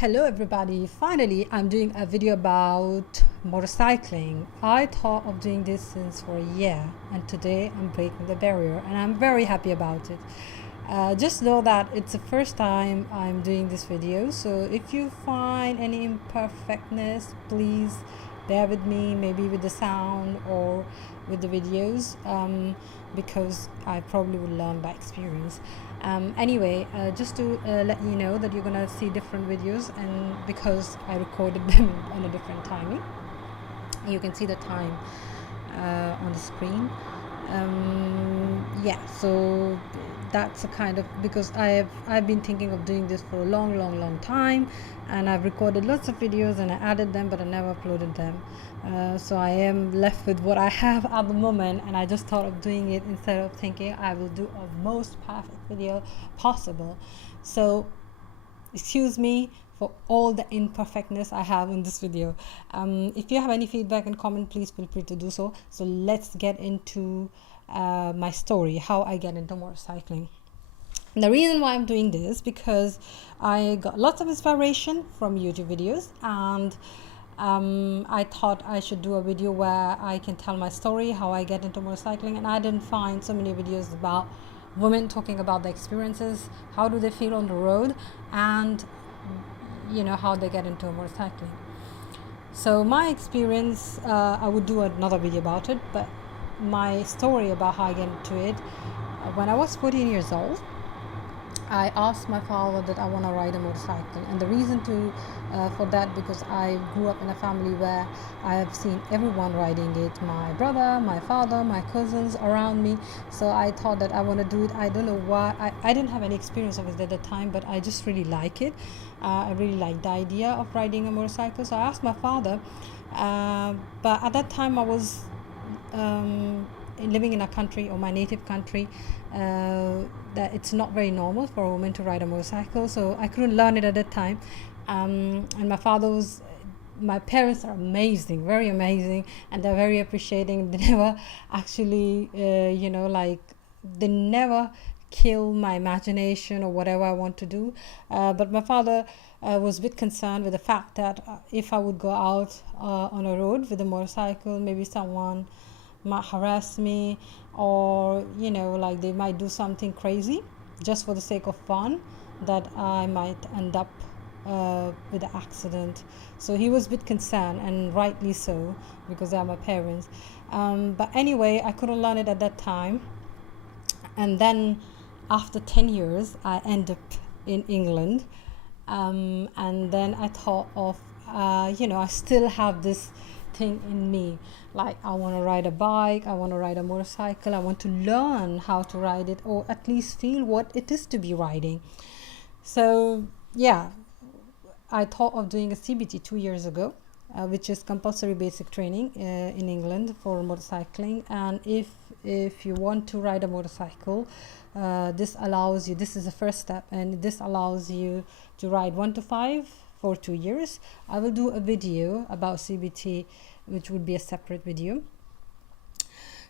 Hello everybody, finally I'm doing a video about motorcycling. I thought of doing this since for a year and today I'm breaking the barrier and I'm very happy about it. Just know that it's the first time I'm doing this video, so if you find any imperfectness, please bear with me, maybe with the sound or with the videos, because I probably will learn by experience. Anyway, just to let you know that you're gonna see different videos, and because I recorded them on a different timing, you can see the time on the screen. Yeah, so that's a kind of, because I've been thinking of doing this for a long time, and I've recorded lots of videos and I added them, but I never uploaded them. So I am left with what I have at the moment, and I just thought of doing it instead of thinking I will do a most perfect video possible. So excuse me for all the imperfectness I have in this video. If you have any feedback and comment, please feel free to do so. So let's get into my story, how I get into motorcycling. And the reason why I'm doing this, because I got lots of inspiration from YouTube videos, and I thought I should do a video where I can tell my story, how I get into motorcycling. And I didn't find so many videos about women talking about their experiences, how do they feel on the road, and how they get into motorcycling. So my experience, I would do another video about it, but my story about how I get into it, when I was 14 years old, I asked my father that I want to ride a motorcycle, and the reason for that, because I grew up in a family where I have seen everyone riding it, my brother, my father, my cousins around me. So I thought that I want to do it. I don't know why. I didn't have any experience of it at the time, but I just really like it. I really like the idea of riding a motorcycle. So I asked my father, but at that time I was living in a country, or my native country, that it's not very normal for a woman to ride a motorcycle, so I couldn't learn it at that time. And my parents are amazing, very amazing, and they're very appreciating. They never actually they never kill my imagination or whatever I want to do, but my father was a bit concerned with the fact that if I would go out on a road with a motorcycle, maybe someone might harass me, or they might do something crazy just for the sake of fun, that I might end up with an accident. So he was a bit concerned, and rightly so, because they are my parents. But anyway, I couldn't learn it at that time, and then after 10 years I ended up in England, and then I thought of I still have this thing in me, like I want to ride a bike, I want to ride a motorcycle, I want to learn how to ride it, or at least feel what it is to be riding. So yeah, I thought of doing a CBT 2 years ago, which is compulsory basic training in England for motorcycling. And if you want to ride a motorcycle, this allows you, this is the first step, and this allows you to ride 1 to 5 for 2 years. I will do a video about CBT, which would be a separate video.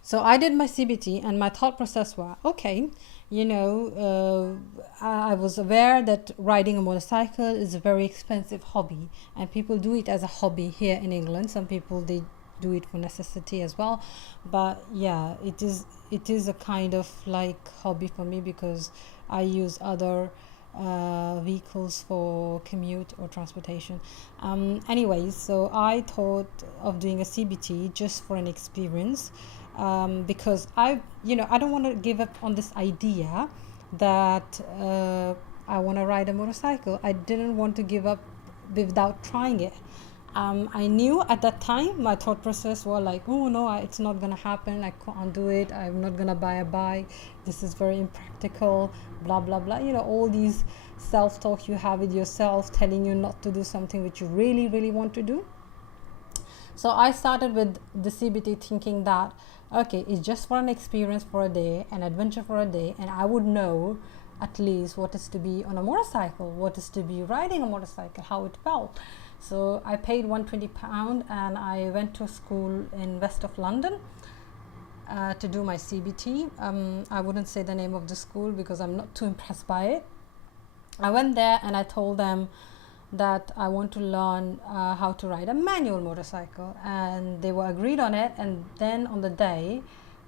So I did my CBT, and my thought process was, okay, I was aware that riding a motorcycle is a very expensive hobby, and people do it as a hobby here in England. Some people, they do it for necessity as well, but yeah, it is a kind of like hobby for me, because I use other vehicles for commute or transportation. Anyways, so I thought of doing a CBT just for an experience, because I don't want to give up on this idea that I want to ride a motorcycle. I didn't want to give up without trying it. I knew at that time, my thought process was like, oh no, it's not gonna happen, I can't do it, I'm not gonna buy a bike, this is very impractical, blah blah blah, all these self-talk you have with yourself telling you not to do something which you really want to do. So I started with the CBT thinking that, okay, it's just for an experience for a day, an adventure for a day, and I would know at least what is to be on a motorcycle, what is to be riding a motorcycle, how it felt. So I paid £120, and I went to a school in west of London to do my CBT. I wouldn't say the name of the school because I'm not too impressed by it. I went there and I told them that I want to learn how to ride a manual motorcycle, and they were agreed on it. And then on the day,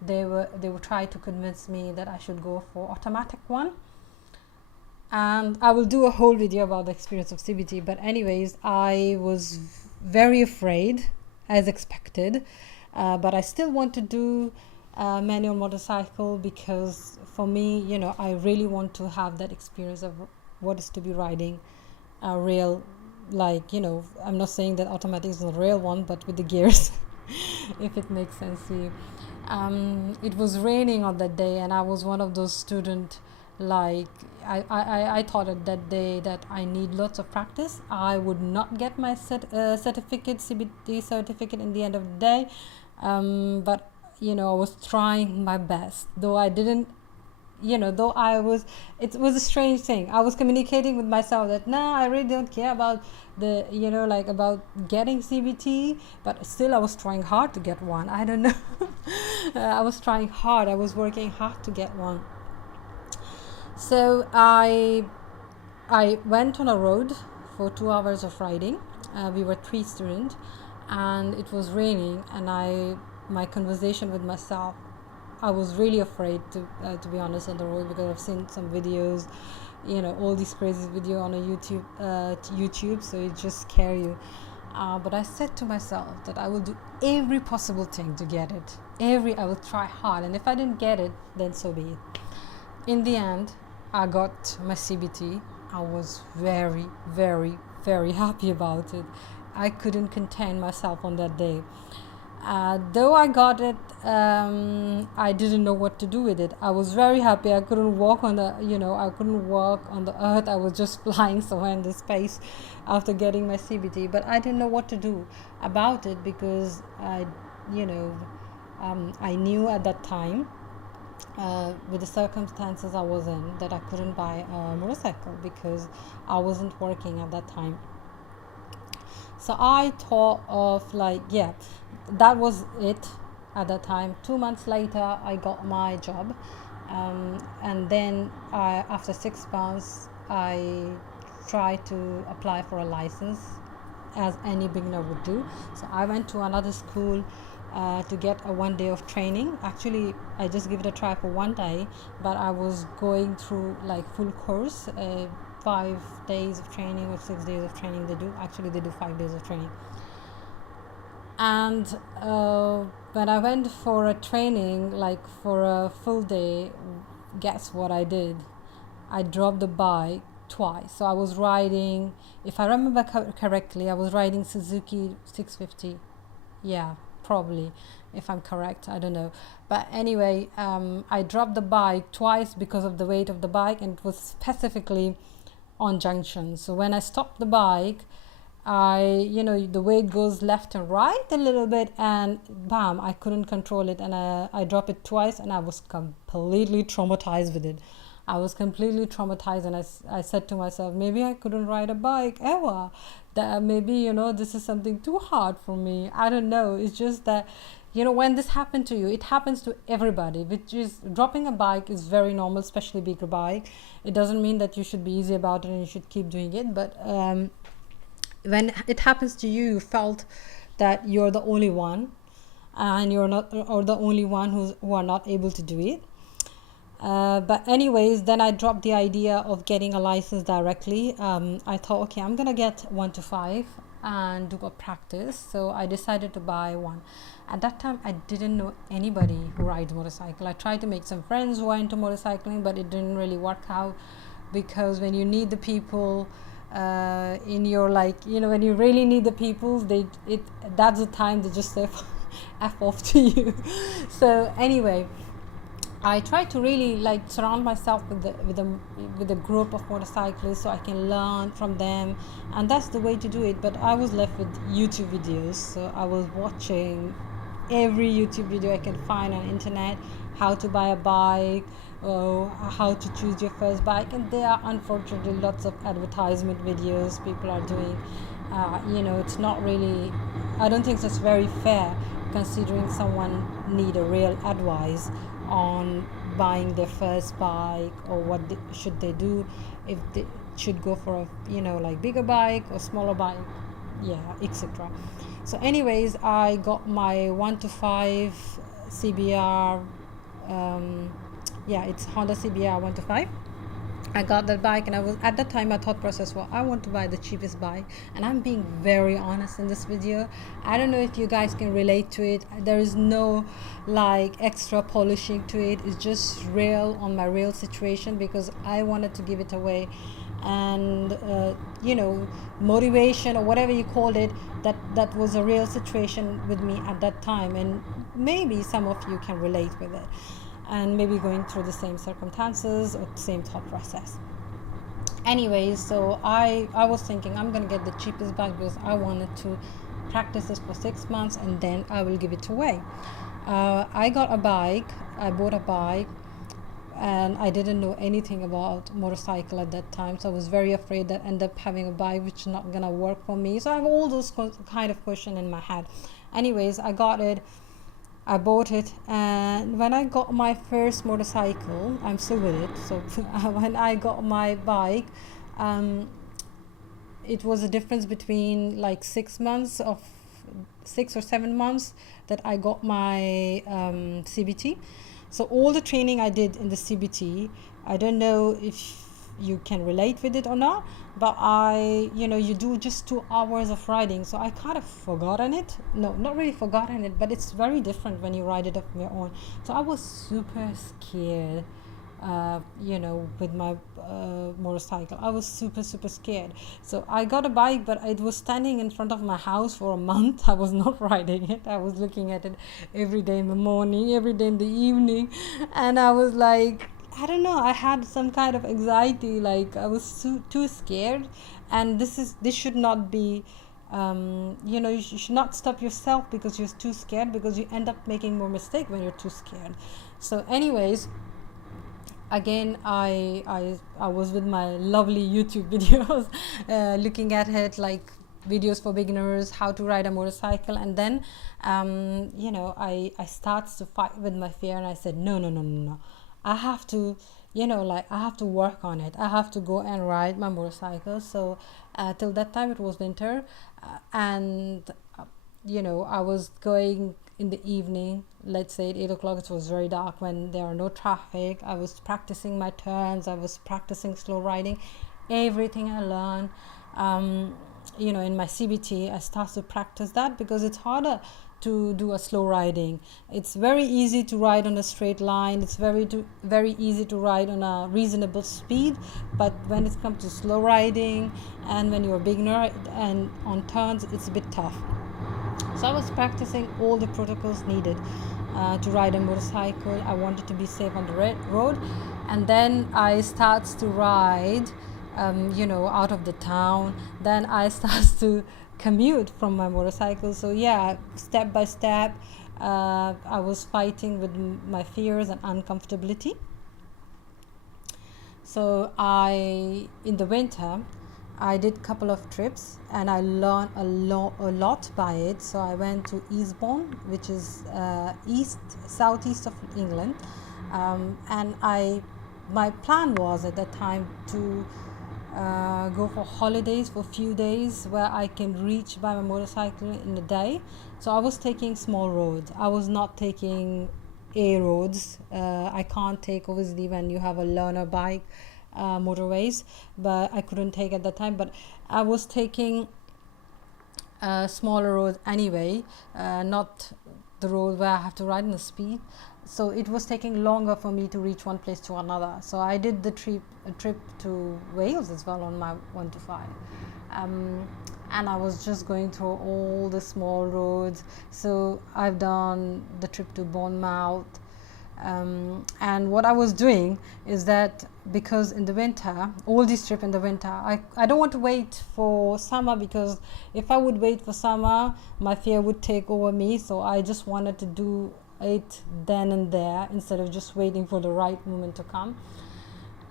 they were trying to convince me that I should go for automatic one. And I will do a whole video about the experience of CBT. But anyways, I was very afraid, as expected, but I still want to do a manual motorcycle, because for me, you know, I really want to have that experience of what is to be riding a real, like, you know, I'm not saying that automatic is the real one, but with the gears, if it makes sense to you. It was raining on that day, and I was one of those students, like, I thought that day that I need lots of practice. I would not get my certificate, CBT certificate, in the end of the day. But, you know, I was trying my best, though I didn't, you know, though I was, it was a strange thing. I was communicating with myself that, no, I really don't care about the, you know, like, about getting CBT, but still I was trying hard to get one. I don't know. I was trying hard. I was working hard to get one. So I went on a road for 2 hours of riding. We were 3 students, and it was raining, and my conversation with myself, I was really afraid to be honest, on the road, because I've seen some videos, you know, all these crazy videos on a YouTube, so it just scare you. But I said to myself that I will do every possible thing to get it. I will try hard, and if I didn't get it, then so be it. In the end, I got my CBT. I was very, very, very happy about it. I couldn't contain myself on that day. Though I got it, I didn't know what to do with it. I was very happy. I couldn't walk on the, you know, I couldn't walk on the earth. I was just flying somewhere in the space after getting my CBT. But I didn't know what to do about it, because I knew at that time, with the circumstances I was in, that I couldn't buy a motorcycle because I wasn't working at that time. So I thought of, like, yeah, that was it at that time. 2 months later, I got my job, and then after 6 months, I tried to apply for a license, as any beginner would do. So I went to another school to get a 1 day of training. Actually, I just give it a try for 1 day, but I was going through, like, full course, 5 days of training or 6 days of training. They do 5 days of training. And when I went for a training, like for a full day, guess what I did? I dropped the bike twice. So I was riding, if I remember correctly, I was riding Suzuki 650. Yeah, probably, if I'm correct, I don't know. But anyway, I dropped the bike twice because of the weight of the bike, and it was specifically on junction. So when I stopped the bike, the weight goes left and right a little bit, and bam, I couldn't control it, and I dropped it twice, and I was completely traumatized with it. I was completely traumatized, and I said to myself, maybe I couldn't ride a bike ever. That maybe, this is something too hard for me. I don't know. It's just that, when this happened to you, it happens to everybody, which is, dropping a bike is very normal, especially bigger bike. It doesn't mean that you should be easy about it and you should keep doing it. But when it happens to you, you felt that you're the only one, and you're not, or the only one who are not able to do it. But anyways, then I dropped the idea of getting a license directly. I thought, okay, I'm gonna get 1 to 5 and do a practice. So I decided to buy one. At that time, I didn't know anybody who rides motorcycle. I tried to make some friends who are into motorcycling, but it didn't really work out, because when you need the people in your, when you really need the people, that's the time they just say F off to you. So anyway, I try to really surround myself with a group of motorcyclists so I can learn from them, and that's the way to do it. But I was left with YouTube videos, so I was watching every YouTube video I can find on internet, how to buy a bike, how to choose your first bike, and there are unfortunately lots of advertisement videos people are doing. It's not really, I don't think it's very fair, considering someone need a real advice on buying their first bike, or what should they do if should go for a like bigger bike or smaller bike, etc. So anyways, I got my 1 to 5 CBR. It's Honda CBR 1 to 5. I got that bike, and I was at that time my thought process was I want to buy the cheapest bike, and I'm being very honest in this video. I don't know if you guys can relate to it. There is no like extra polishing to it. It's just real on my real situation, because I wanted to give it away, and motivation or whatever you called it, that was a real situation with me at that time, and maybe some of you can relate with it, and maybe going through the same circumstances or same thought process. Anyways, so I was thinking I'm gonna get the cheapest bike because I wanted to practice this for 6 months, and then I will give it away. I bought a bike, and I didn't know anything about motorcycle at that time, so I was very afraid that I end up having a bike which is not gonna work for me. So I have all those kind of questions in my head. Anyways, I got it, I bought it, and when I got my first motorcycle, I'm still with it, so when I got my bike, it was a difference between like 6 or 7 months that I got my CBT. So all the training I did in the CBT, I don't know if you can relate with it or not, but you do just 2 hours of riding, so I kind of forgotten it. No, not really forgotten it, but it's very different when you ride it on your own. So I was super scared, with my motorcycle. I was super scared. So I got a bike, but it was standing in front of my house for a month. I was not riding it. I was looking at it every day in the morning, every day in the evening, and I was like, I don't know, I had some kind of anxiety, like I was too scared. And this should not be, you should not stop yourself because you're too scared, because you end up making more mistake when you're too scared. So anyways, again, I was with my lovely YouTube videos, looking at it, like videos for beginners, how to ride a motorcycle, and then I started to fight with my fear, and I said no, I have to I have to work on it. I have to go and ride my motorcycle. So till that time it was winter, and I was going in the evening, let's say at 8 o'clock. It was very dark when there are no traffic. I was practicing my turns, I was practicing slow riding, everything I learned in my CBT. I started to practice that, because it's harder to do a slow riding. It's very easy to ride on a straight line. It's very easy to ride on a reasonable speed, but when it comes to slow riding and when you're a beginner and on turns, it's a bit tough. So I was practicing all the protocols needed to ride a motorcycle. I wanted to be safe on the road, and then I started to ride out of the town. Then I started to commute from my motorcycle. So step by step, I was fighting with my fears and uncomfortability. So in the winter, I did a couple of trips, and I learned a lot by it. So I went to Eastbourne, which is southeast of England, and my plan was at that time to go for holidays for a few days, where I can reach by my motorcycle in a day. So I was taking small roads. I was not taking A roads. I can't take, obviously, when you have a learner bike, motorways, but I couldn't take at that time. But I was taking smaller roads anyway, not the road where I have to ride in the speed. So it was taking longer for me to reach one place to another. So I did the trip to Wales as well on my 1 to 5, and I was just going through all the small roads. So I've done the trip to Bournemouth, and what I was doing is that, because in the winter, all these trips in the winter, I don't want to wait for summer, because if I would wait for summer, my fear would take over me. So I just wanted to do it then and there, instead of just waiting for the right moment to come.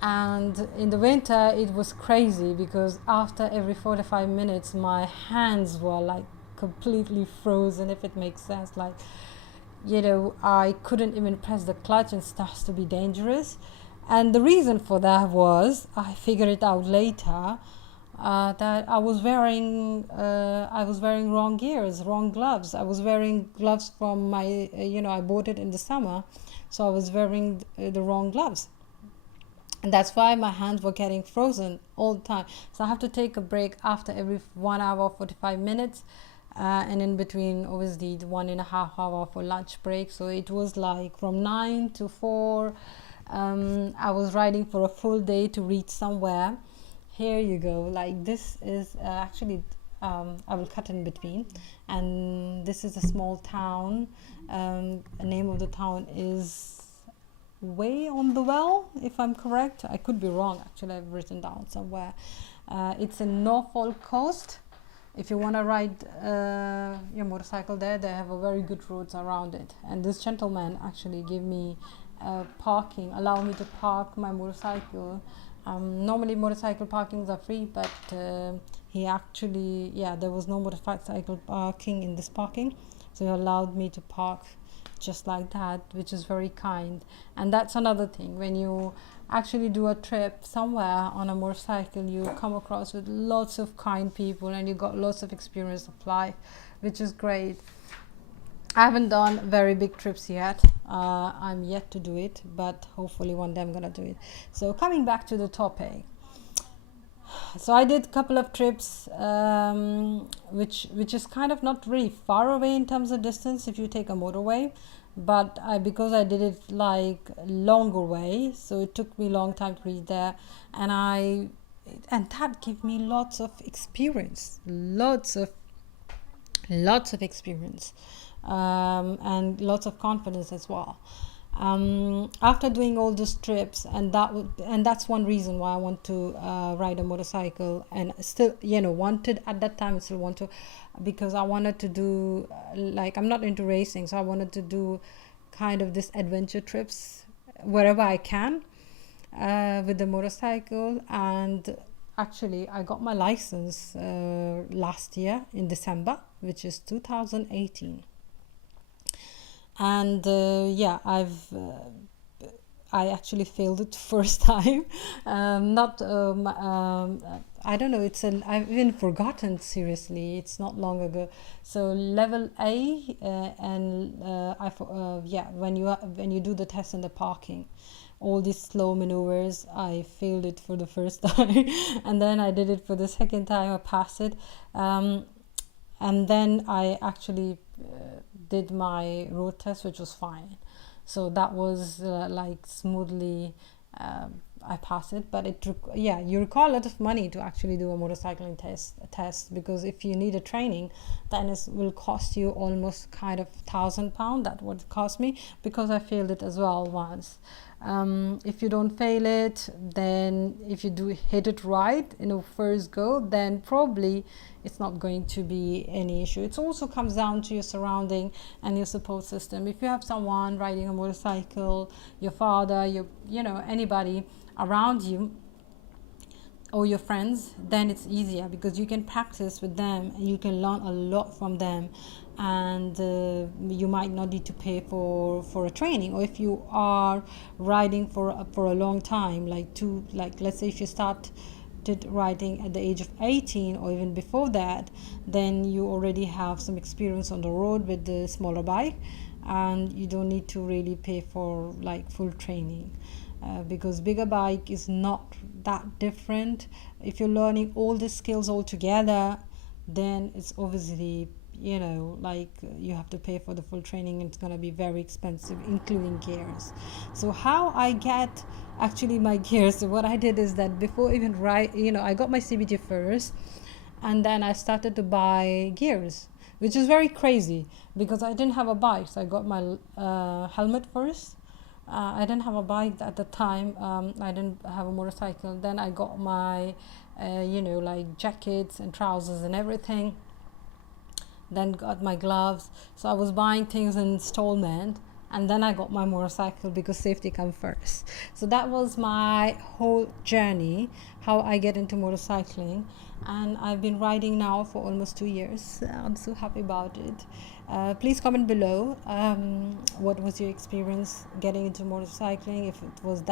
And in the winter it was crazy, because after every 45 minutes my hands were like completely frozen, if it makes sense. Like, I couldn't even press the clutch, and it starts to be dangerous. And the reason for that was, I figured it out later, that I was wearing wrong gears, wrong gloves. I was wearing gloves from my, I bought it in the summer, so I was wearing the wrong gloves. And that's why my hands were getting frozen all the time. So I have to take a break after every 1 hour, 45 minutes. And in between, obviously, the 1.5 hour for lunch break. So it was like from 9 to 4. I was riding for a full day to reach somewhere. Here you go. Like, this is actually, I will cut in between. And this is a small town. The name of the town is Way on the Well, if I'm correct. I could be wrong, actually. I've written down somewhere. It's in Norfolk Coast. If you want to ride your motorcycle there, they have a very good roads around it. And this gentleman actually gave me allow me to park my motorcycle. Normally motorcycle parkings are free, but he actually, there was no motorcycle parking in this parking, so he allowed me to park just like that, which is very kind. And that's another thing, when you actually do a trip somewhere on a motorcycle, you come across with lots of kind people and you got lots of experience of life, which is great. I haven't done very big trips yet. I'm yet to do it, but hopefully one day I'm gonna do it. So coming back to the topic, so I did a couple of trips, which is kind of not really far away in terms of distance if you take a motorway, but because I did it like longer way, so it took me a long time to reach there, and that gave me lots of experience, lots of experience, and lots of confidence as well. After doing all those trips, and that's one reason why I want to ride a motorcycle, and still wanted at that time, still want to, because I wanted to do, like, I'm not into racing, so I wanted to do kind of this adventure trips wherever I can with the motorcycle. And actually I got my license last year in December, which is 2018. And I actually failed it first time. I don't know, I've even forgotten, seriously, it's not long ago. So level A, when you do the test in the parking, all these slow maneuvers, I failed it for the first time. And then I did it for the second time, I passed it. And then I actually did my road test, which was fine. So that was like smoothly, I passed it. But you require a lot of money to actually do a motorcycling test, because if you need a training, then it will cost you almost kind of £1,000. That would cost me, because I failed it as well once. If you don't fail it, then if you do hit it right in a first go, then probably it's not going to be any issue. It also comes down to your surrounding and your support system. If you have someone riding a motorcycle, your father, anybody around you, or your friends, then it's easier, because you can practice with them and you can learn a lot from them. And you might not need to pay for a training. Or if you are riding for a long time, like let's say if you started riding at the age of 18 or even before that, then you already have some experience on the road with the smaller bike, and you don't need to really pay for like full training, because bigger bike is not that different. If you're learning all the skills all together, then it's obviously you have to pay for the full training, and it's going to be very expensive, including gears. So how I get actually my gears, so what I did is that before even I got my CBT first, and then I started to buy gears, which is very crazy, because I didn't have a bike. So I got my helmet first. I didn't have a bike at the time. I didn't have a motorcycle. Then I got my like jackets and trousers and everything. Then got my gloves. So I was buying things in installment, and then I got my motorcycle, because safety comes first. So that was my whole journey, how I get into motorcycling. and I've been riding now for almost 2 years. I'm so happy about it. Please comment below what was your experience getting into motorcycling, if it was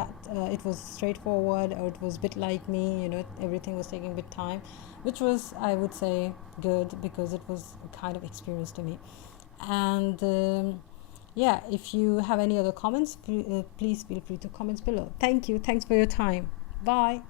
it was straightforward, or it was a bit like me, everything was taking a bit time, which was, I would say, good, because it was a kind of experience to me. And yeah, if you have any other comments, please feel free to comment below. Thanks for your time. Bye.